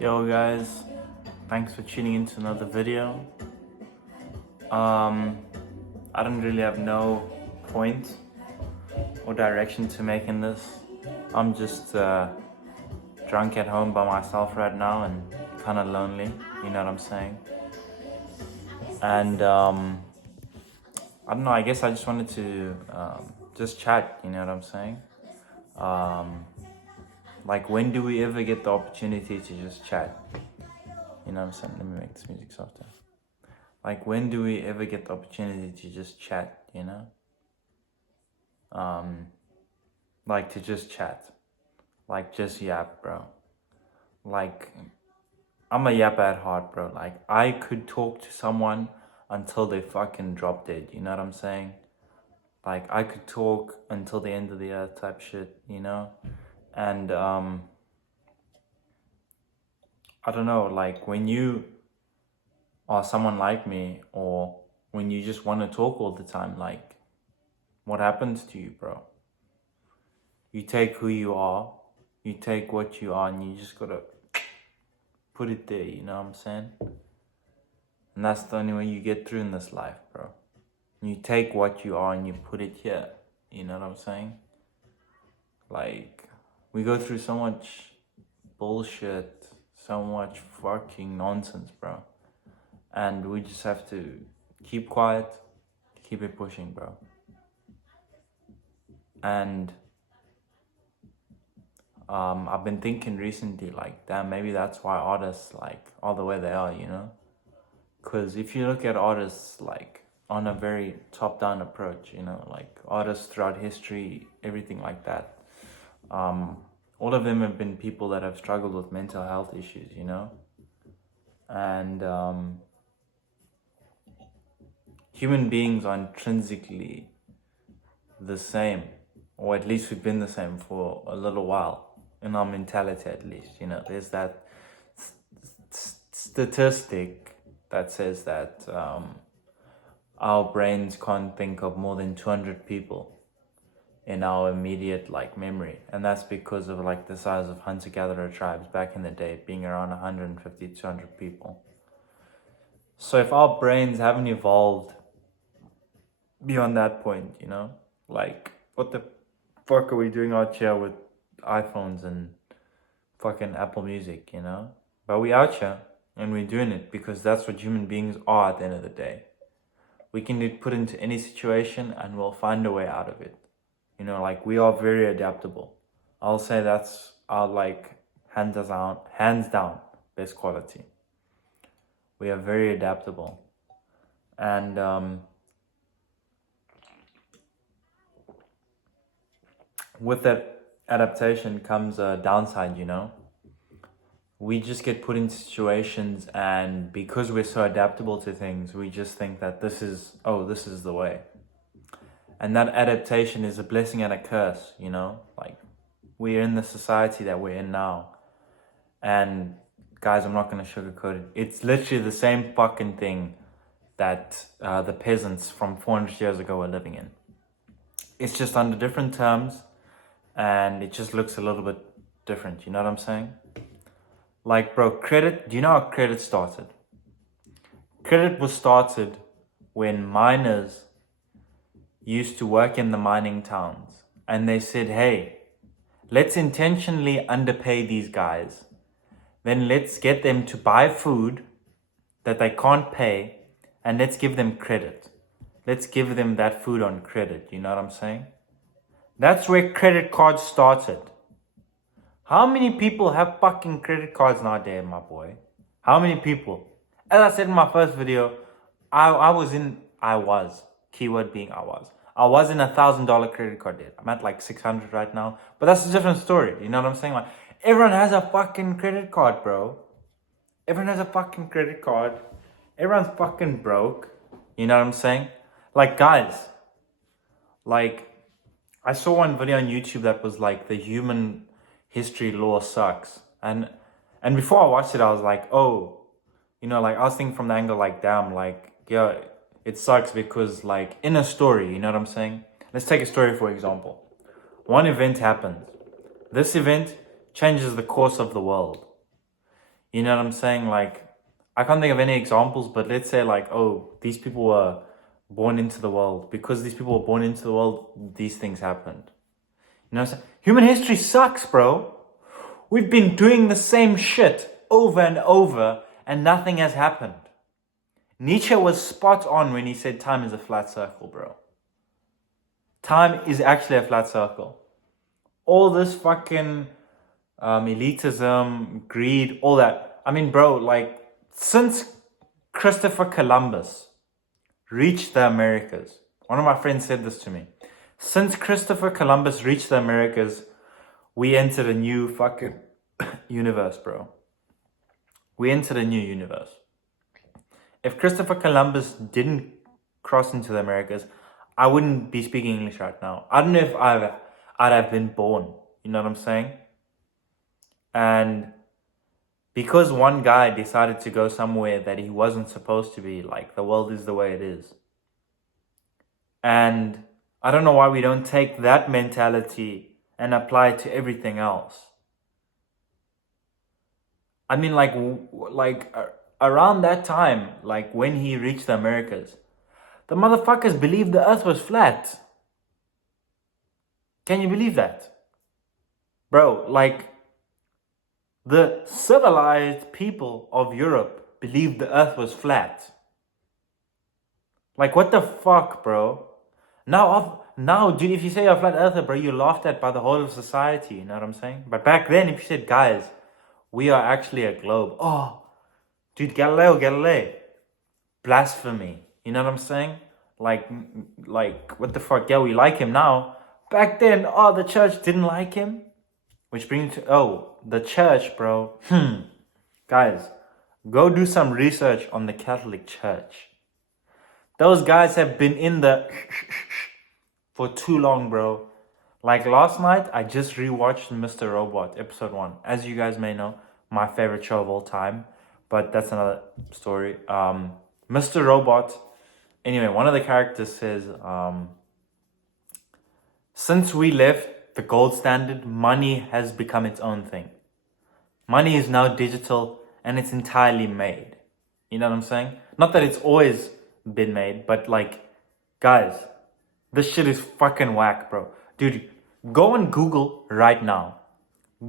Yo guys, thanks for tuning into another video. I don't really have no point or direction to making this. I'm just drunk at home by myself right now and kind of lonely, you know what I'm saying? And I don't know, I guess I just wanted to just chat, you know what I'm saying? Like, when do we ever get the opportunity to just chat? You know what I'm saying? Let me make this music softer. Like, when do we ever get the opportunity to just chat, you know? Like, to just chat. Like, just yap, bro. Like, I'm a yapper at heart, bro. Like, I could talk to someone until they fucking drop dead, you know what I'm saying? Like, I could talk until the end of the earth type shit, you know? And, I don't know, like, when you are someone like me, or when you just want to talk all the time, like, what happens to you, bro? You take who you are, you take what you are, and you just gotta put it there, you know what I'm saying? And that's the only way you get through in this life, bro. You take what you are and you put it here, you know what I'm saying? Like, we go through so much bullshit, so much fucking nonsense, bro. And we just have to keep quiet, keep it pushing, bro. And I've been thinking recently, like, damn, maybe that's why artists, like, are the way they are, you know? Because if you look at artists, like, on a very top-down approach, you know, like, artists throughout history, everything like that, all of them have been people that have struggled with mental health issues, you know? And human beings are intrinsically the same, or at least we've been the same for a little while, in our mentality at least, you know? There's that statistic that says that our brains can't think of more than 200 people in our immediate like memory, and that's because of like the size of hunter-gatherer tribes back in the day being around 150 200 people. So if our brains haven't evolved beyond that point, you know, like, what the fuck are we doing out here with iPhones and fucking Apple Music, you know? But we out here and we're doing it because that's what human beings are at the end of the day. We can be put into any situation and we'll find a way out of it. You know, like, we are very adaptable. I'll say that's our like hands down best quality. We are very adaptable. And with that adaptation comes a downside, you know? We just get put into situations, and because we're so adaptable to things, we just think that this is the way. And that adaptation is a blessing and a curse, you know? Like, we're in the society that we're in now. And guys, I'm not gonna sugarcoat it. It's literally the same fucking thing that the peasants from 400 years ago were living in. It's just under different terms, and it just looks a little bit different, you know what I'm saying? Like, bro, credit, do you know how credit started? Credit was started when miners used to work in the mining towns, and they said, hey, let's intentionally underpay these guys. Then let's get them to buy food that they can't pay, and let's give them credit. Let's give them that food on credit, you know what I'm saying? That's where credit cards started. How many people have fucking credit cards nowadays, my boy? How many people? As I said in my first video, I was keyword being I was in $1,000 credit card debt. I'm at like 600 right now, but that's a different story. You know what I'm saying? Like, everyone has a fucking credit card, bro. Everyone has a fucking credit card. Everyone's fucking broke. You know what I'm saying? Like, guys, like, I saw one video on YouTube that was like, the human history law sucks. And before I watched it, I was like, oh, you know, like, I was thinking from the angle, like, damn, like, yeah, it sucks because, like, in a story, you know what I'm saying? Let's take a story, for example. One event happens. This event changes the course of the world. You know what I'm saying? Like, I can't think of any examples, but let's say like, oh, these people were born into the world. Because these people were born into the world, these things happened. You know what I'm saying? Human history sucks, bro. We've been doing the same shit over and over, and nothing has happened. Nietzsche was spot on when he said time is a flat circle, bro. Time is actually a flat circle. All this fucking elitism, greed, all that. I mean, bro, like, since Christopher Columbus reached the Americas, one of my friends said this to me. Since Christopher Columbus reached the Americas, we entered a new fucking universe, bro. We entered a new universe. If Christopher Columbus didn't cross into the Americas, I wouldn't be speaking English right now. I don't know if I'd have been born. You know what I'm saying? And because one guy decided to go somewhere that he wasn't supposed to be, like, the world is the way it is. And I don't know why we don't take that mentality and apply it to everything else. I mean, around that time, like when he reached the Americas, the motherfuckers believed the earth was flat. Can you believe that? Bro, like, the civilized people of Europe believed the earth was flat. Like, what the fuck, bro? Now, dude, if you say you're a flat earther, bro, you're laughed at by the whole of society, you know what I'm saying? But back then, if you said, guys, we are actually a globe. Oh, dude, Galileo Galilei. Blasphemy. You know what I'm saying? Like, what the fuck? Yeah, we like him now. Back then, oh, the church didn't like him. Which brings to, the church, bro. Guys, go do some research on the Catholic Church. Those guys have been in the for too long, bro. Like last night, I just rewatched Mr. Robot, episode 1. As you guys may know, my favorite show of all time. But that's another story. Mr. Robot, anyway, one of the characters says, since we left the gold standard, money has become its own thing. Money is now digital and it's entirely made. You know what I'm saying? Not that it's always been made, but like, guys, this shit is fucking whack, bro. Dude, go on Google right now.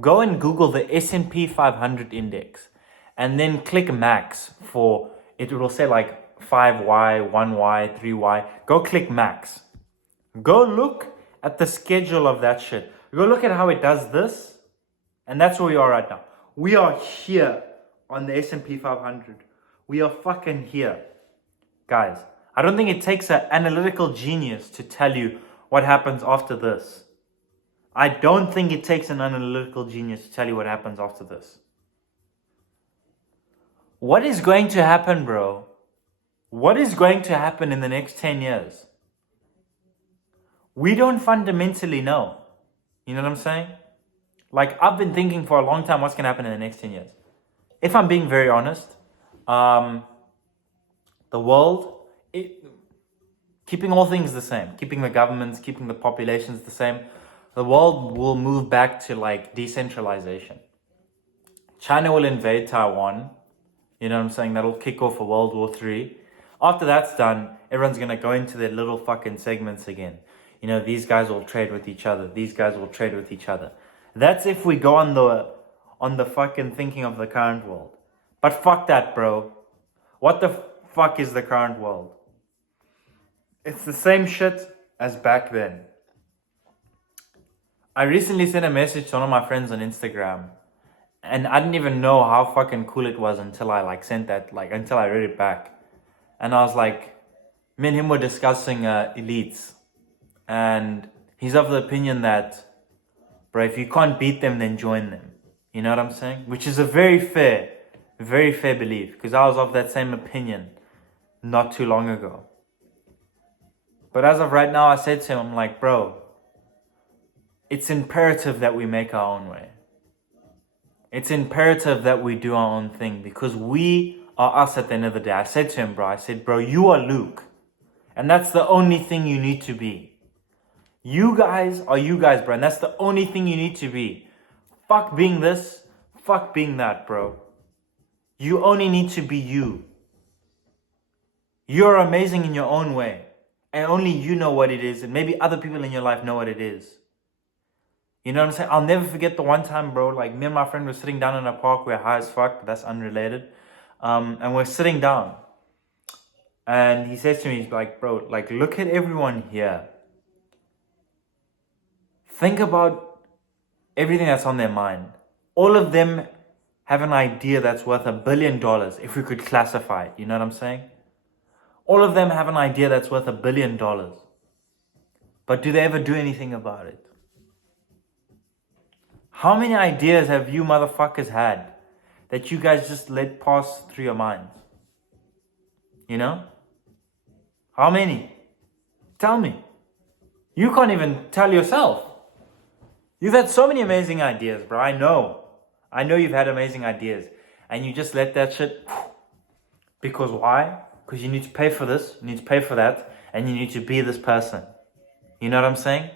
Go and Google the S&P 500 index and then click max for, it will say like 5Y, 1Y, 3Y. Go click max. Go look at the schedule of that shit. Go look at how it does this. And that's where we are right now. We are here on the S&P 500. We are fucking here. Guys, I don't think it takes an analytical genius to tell you what happens after this. I don't think it takes an analytical genius to tell you what happens after this. What is going to happen, bro? What is going to happen in the next 10 years? We don't fundamentally know. You know what I'm saying? Like, I've been thinking for a long time what's going to happen in the next 10 years. If I'm being very honest, the world, keeping all things the same, keeping the governments, keeping the populations the same, the world will move back to like decentralization. China will invade Taiwan. You know what I'm saying? That'll kick off a World War III. After that's done, everyone's going to go into their little fucking segments again. You know, these guys will trade with each other. These guys will trade with each other. That's if we go on the fucking thinking of the current world. But fuck that, bro. What the fuck is the current world? It's the same shit as back then. I recently sent a message to one of my friends on Instagram. And I didn't even know how fucking cool it was until I until I read it back. And I was like, me and him were discussing elites. And he's of the opinion that, bro, if you can't beat them, then join them. You know what I'm saying? Which is a very fair belief. Because I was of that same opinion not too long ago. But as of right now, I said to him, I'm like, bro, it's imperative that we make our own way. It's imperative that we do our own thing because we are us at the end of the day. I said to him, bro, you are Luke. And that's the only thing you need to be. You guys are you guys, bro. And that's the only thing you need to be. Fuck being this. Fuck being that, bro. You only need to be you. You're amazing in your own way. And only you know what it is. And maybe other people in your life know what it is. You know what I'm saying? I'll never forget the one time, bro, like me and my friend were sitting down in a park. We're high as fuck, but that's unrelated. And we're sitting down. And he says to me, he's like, bro, like, look at everyone here. Think about everything that's on their mind. All of them have an idea that's worth $1 billion if we could classify it. You know what I'm saying? All of them have an idea that's worth $1 billion. But do they ever do anything about it? How many ideas have you motherfuckers had that you guys just let pass through your minds? You know? How many? Tell me. You can't even tell yourself. You've had so many amazing ideas, bro. I know you've had amazing ideas. And you just let that shit... Because why? Because you need to pay for this, you need to pay for that, and you need to be this person. You know what I'm saying?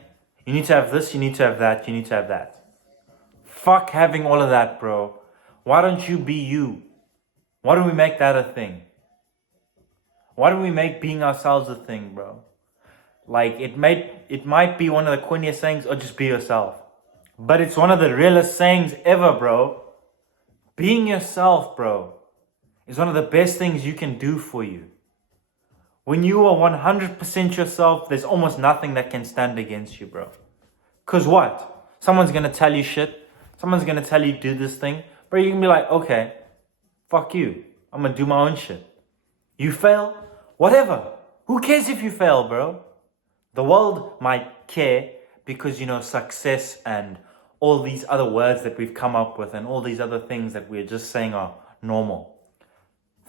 You need to have this, you need to have that, you need to have that. Fuck having all of that, bro. Why don't you be you? Why don't we make that a thing? Why don't we make being ourselves a thing, bro? Like, it might be one of the corniest sayings, or just be yourself. But it's one of the realest sayings ever, bro. Being yourself, bro, is one of the best things you can do for you. When you are 100% yourself, there's almost nothing that can stand against you, bro. Cause what? Someone's gonna tell you shit. Someone's gonna tell you do this thing. Bro, you can be like, okay, fuck you. I'm gonna do my own shit. You fail? Whatever. Who cares if you fail, bro? The world might care because, you know, success and all these other words that we've come up with and all these other things that we're just saying are normal.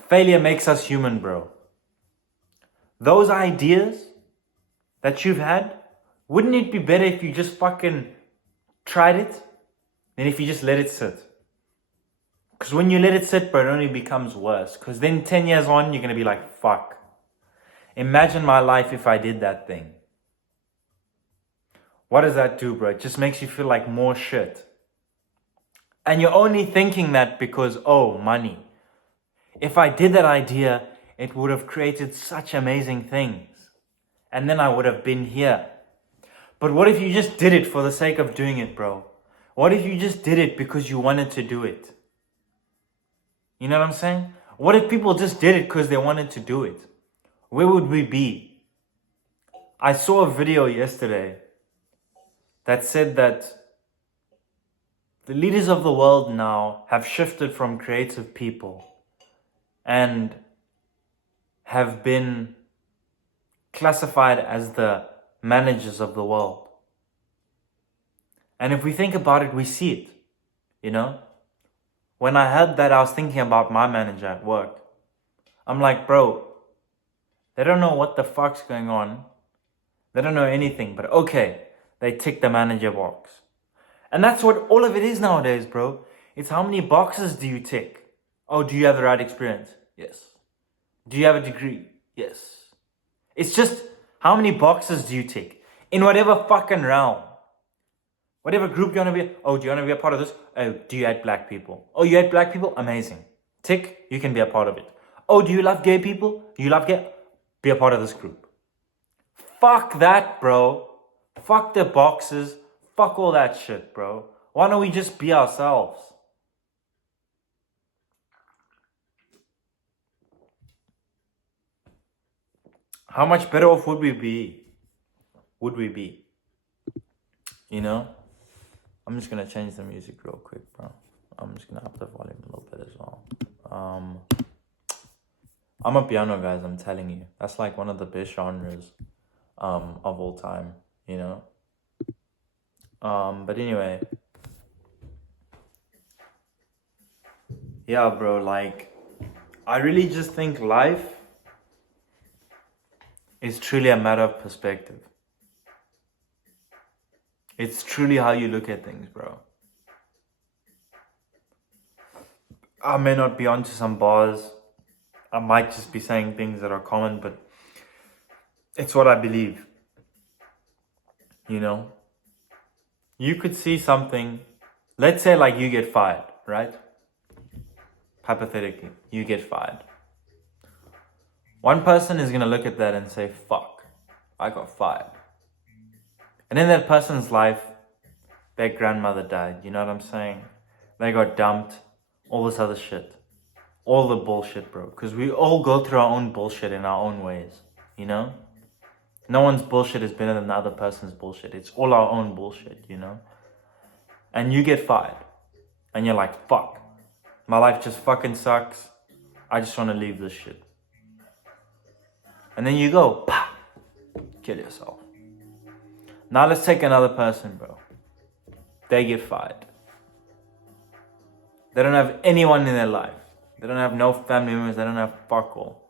Failure makes us human, bro. Those ideas that you've had, wouldn't it be better if you just fucking tried it than if you just let it sit? Because when you let it sit, bro, it only becomes worse. Because then 10 years on, you're going to be like, fuck. Imagine my life if I did that thing. What does that do, bro? It just makes you feel like more shit. And you're only thinking that because, oh, money. If I did that idea, it would have created such amazing things. And then I would have been here. But what if you just did it for the sake of doing it, bro? What if you just did it because you wanted to do it? You know what I'm saying? What if people just did it because they wanted to do it? Where would we be? I saw a video yesterday that said that the leaders of the world now have shifted from creative people and have been classified as the managers of the world. And if we think about it, we see it, you know? When I heard that, I was thinking about my manager at work. I'm like, bro, they don't know what the fuck's going on. They don't know anything, but okay, they tick the manager box. And that's what all of it is nowadays, bro. It's how many boxes do you tick? Oh, do you have the right experience? Yes. Do you have a degree? Yes. It's just how many boxes do you tick? In whatever fucking realm. Whatever group you want to be. Oh, do you want to be a part of this? Oh, do you hate black people? Oh, you hate black people? Amazing. Tick, you can be a part of it. Oh, do you love gay people? You love gay? Be a part of this group. Fuck that, bro. Fuck the boxes. Fuck all that shit, bro. Why don't we just be ourselves? How much better off would we be? You know? I'm just gonna change the music real quick, bro. I'm just gonna up the volume a little bit as well. I'm a piano, guys, I'm telling you. That's like one of the best genres of all time, you know? But anyway. Yeah, bro, like, I really just think life is truly a matter of perspective. It's truly how you look at things, bro. I may not be onto some bars. I might just be saying things that are common, but it's what I believe. You know? You could see something, let's say like you get fired, right? hypothetically, you get fired. One person is going to look at that and say, fuck, I got fired. And in that person's life, their grandmother died, you know what I'm saying? They got dumped, all this other shit. All the bullshit, bro. Because we all go through our own bullshit in our own ways, you know? No one's bullshit is better than the other person's bullshit. It's all our own bullshit, you know? And you get fired. And you're like, fuck. My life just fucking sucks. I just want to leave this shit. And then you go, pah, kill yourself. Now let's take another person, bro. They get fired. They don't have anyone in their life. They don't have no family members. They don't have fuck all.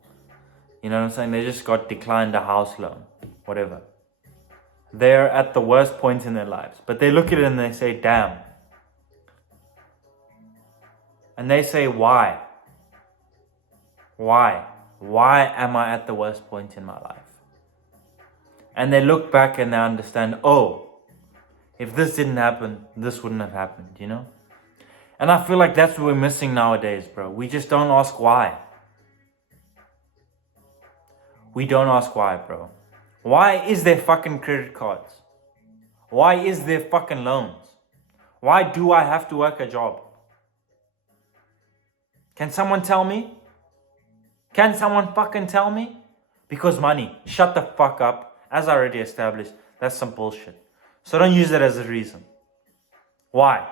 You know what I'm saying? They just got declined a house loan. Whatever. They're at the worst point in their lives. But they look at it and they say, damn. And they say, why? Why? Why am I at the worst point in my life? And they look back and they understand, oh, if this didn't happen, this wouldn't have happened, you know? And I feel like that's what we're missing nowadays, bro. We just don't ask why. We don't ask why, bro. Why is there fucking credit cards? Why is there fucking loans? Why do I have to work a job? Can someone tell me? Can someone fucking tell me? Because money. Shut the fuck up. As I already established, that's some bullshit. So don't use it as a reason. Why?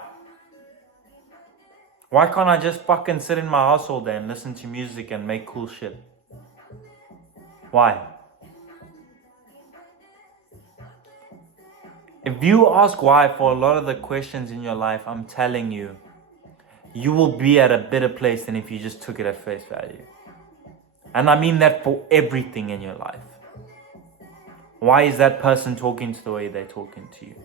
Why can't I just fucking sit in my house all day and listen to music and make cool shit? Why? If you ask why for a lot of the questions in your life, I'm telling you, you will be at a better place than if you just took it at face value. And I mean that for everything in your life. Why is that person talking to the way they're talking to you?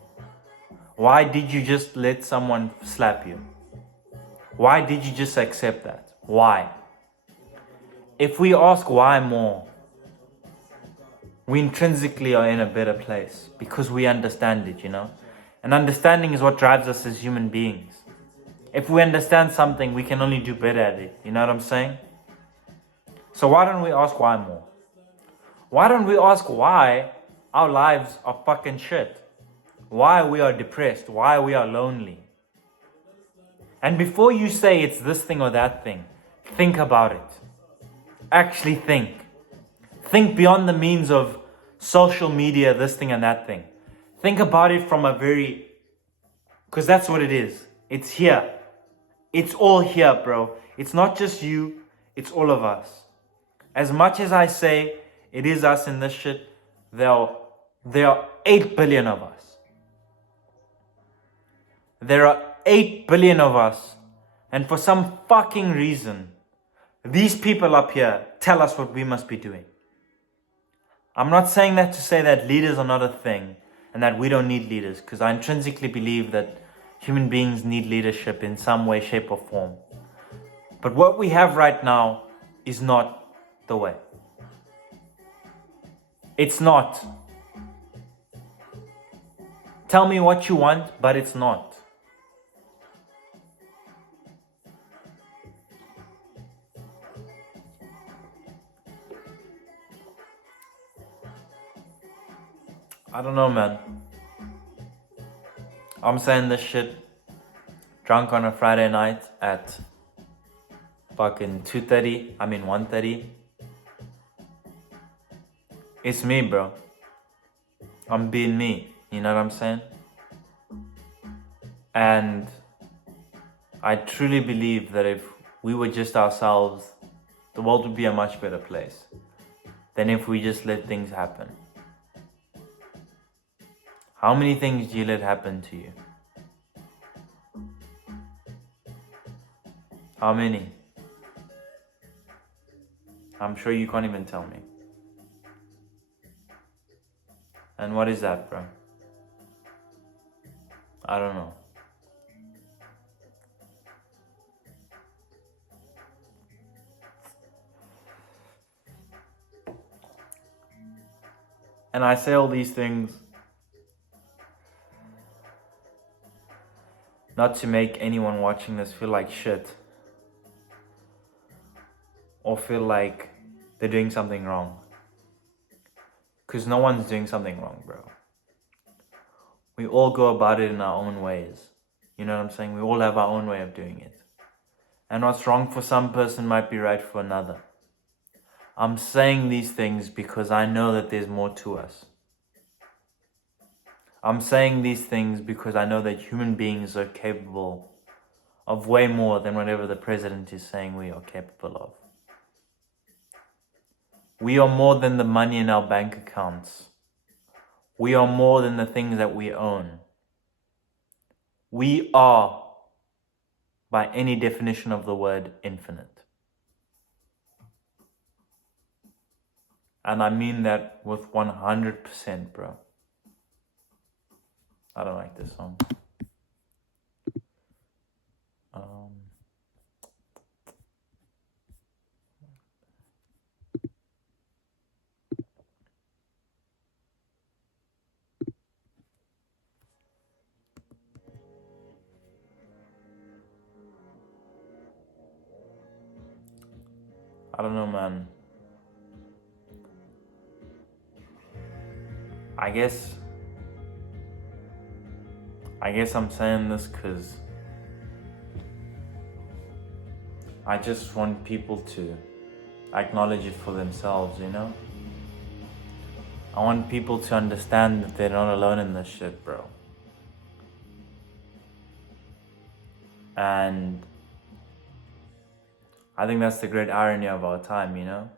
Why did you just let someone slap you? Why did you just accept that? Why? If we ask why more, we intrinsically are in a better place because we understand it, you know? And understanding is what drives us as human beings. If we understand something, we can only do better at it. You know what I'm saying? So why don't we ask why more? Why don't we ask why our lives are fucking shit? Why we are depressed? Why we are lonely? And before you say it's this thing or that thing, think about it. Actually think. Think beyond the means of social media, this thing and that thing. Think about it from a very... Because that's what it is. It's here. It's all here, bro. It's not just you. It's all of us. As much as I say it is us in this shit, there are 8 billion of us. There are 8 billion of us. And for some fucking reason, these people up here tell us what we must be doing. I'm not saying that to say that leaders are not a thing and that we don't need leaders, because I intrinsically believe that human beings need leadership in some way, shape or form. But what we have right now is not the way. It's not. Tell me what you want, but it's not. I don't know, man. I'm saying this shit drunk on a Friday night at fucking 1:30. It's me, bro. I'm being me. You know what I'm saying? And I truly believe that if we were just ourselves, the world would be a much better place than if we just let things happen. How many things do you let happen to you? How many? I'm sure you can't even tell me. And what is that, bro? I don't know. And I say all these things not to make anyone watching this feel like shit, or feel like they're doing something wrong. Because no one's doing something wrong, bro. We all go about it in our own ways. You know what I'm saying? We all have our own way of doing it. And what's wrong for some person might be right for another. I'm saying these things because I know that there's more to us. I'm saying these things because I know that human beings are capable of way more than whatever the president is saying we are capable of. We are more than the money in our bank accounts. We are more than the things that we own. We are, by any definition of the word, infinite. And I mean that with 100%, bro. I don't like this song. I don't know, man. I guess I'm saying this because I just want people to acknowledge it for themselves, you know? I want people to understand that they're not alone in this shit, bro. And I think that's the great irony of our time, you know?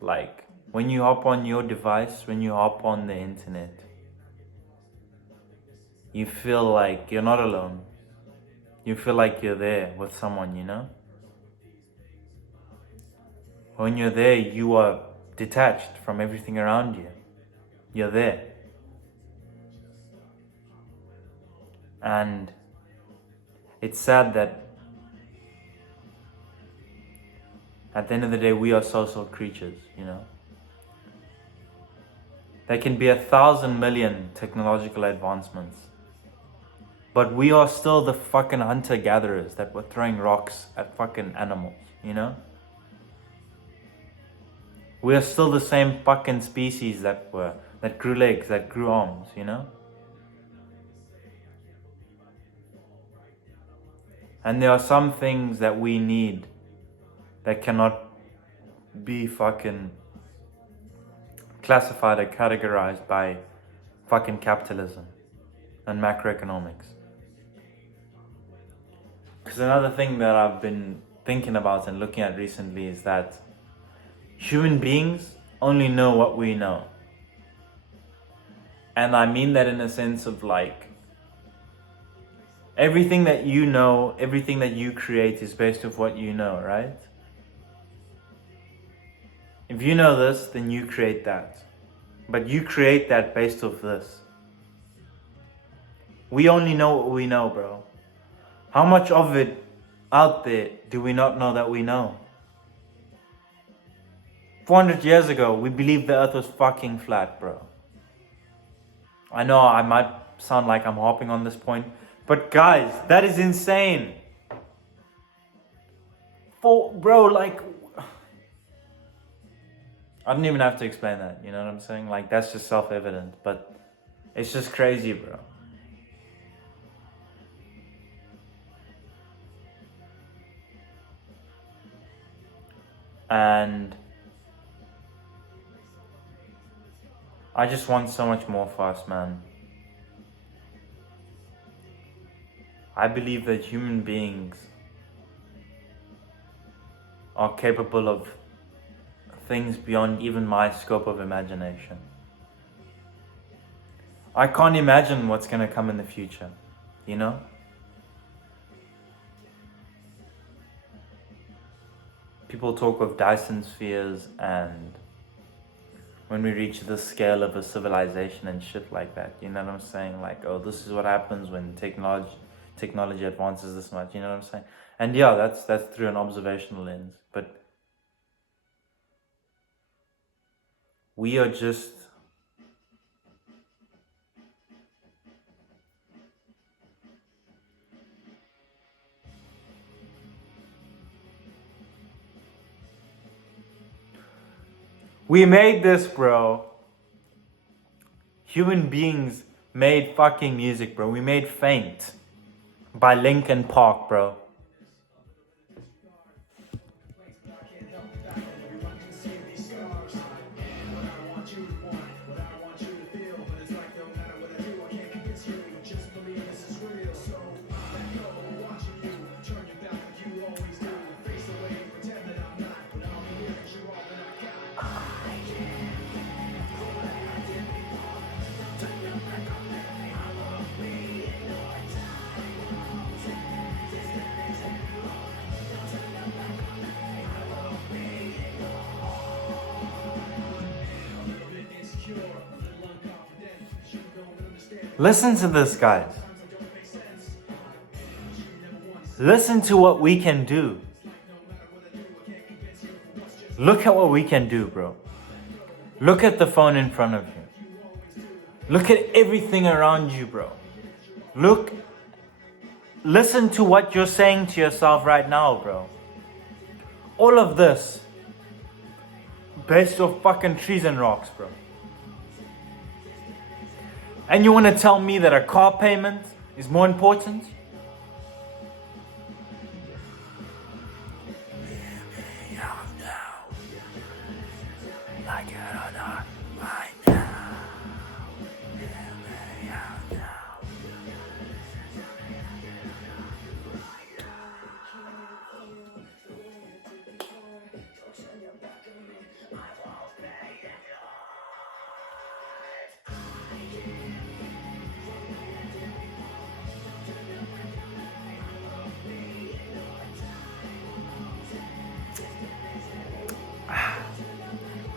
Like, when you hop on your device, when you hop on the internet, you feel like you're not alone. You feel like you're there with someone, you know? When you're there, you are detached from everything around you. You're there. And it's sad that at the end of the day, we are social creatures, you know? There can be 1,000 million technological advancements, but we are still the fucking hunter-gatherers that were throwing rocks at fucking animals, you know? We are still the same fucking species that grew legs, that grew arms, you know? And there are some things that we need that cannot be fucking classified or categorized by fucking capitalism and macroeconomics. Because another thing that I've been thinking about and looking at recently is that human beings only know what we know. And I mean that in a sense of like, everything that you know, everything that you create is based off what you know, right? If you know this, then you create that. But you create that based off this. We only know what we know, bro. How much of it out there do we not know that we know? 400 years ago, we believed the earth was fucking flat, bro. I know I might sound like I'm hopping on this point, but guys, that is insane. Bro, like, I don't even have to explain that, you know what I'm saying? Like, that's just self-evident, but it's just crazy, bro. And I just want so much more for us, man. I believe that human beings are capable of things beyond even my scope of imagination. I can't imagine what's gonna come in the future, you know? People talk of Dyson spheres and when we reach the scale of a civilization and shit like that, you know what I'm saying? Like, oh, this is what happens when technology advances this much, you know what I'm saying? And yeah, that's through an observational lens, but we are just We made this, bro. Human beings made fucking music, bro. We made Faint by Linkin Park, bro. Listen to this, guys. Listen to what we can do. Look at what we can do, bro. Look at the phone in front of you. Look at everything around you, bro. Listen to what you're saying to yourself right now, bro. All of this based off fucking trees and rocks, bro. And you want to tell me that a car payment is more important?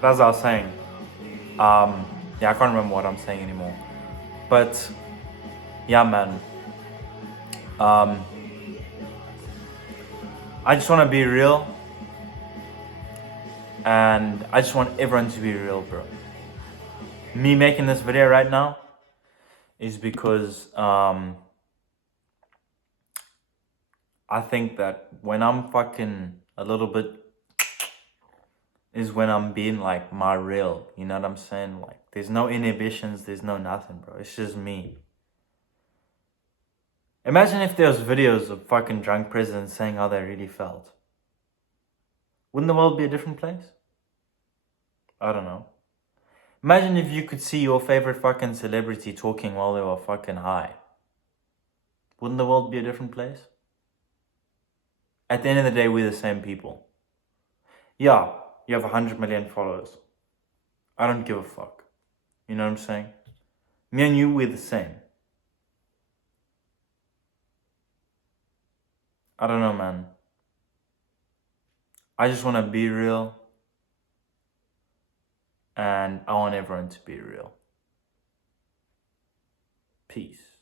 As I was saying, I can't remember what I'm saying anymore. But yeah, man. I just want to be real, and I just want everyone to be real, bro. Me making this video right now is because I think that when I'm fucking a little bit is when I'm being like my real, you know what I'm saying? Like there's no inhibitions, there's no nothing, bro. It's just me. Imagine if there was videos of fucking drunk presidents saying how they really felt. Wouldn't the world be a different place? I don't know. Imagine if you could see your favorite fucking celebrity talking while they were fucking high. Wouldn't the world be a different place? At the end of the day, we're the same people. Yeah, you have 100 million followers. I don't give a fuck. You know what I'm saying? Me and you, we're the same. I don't know, man. I just want to be real. And I want everyone to be real. Peace.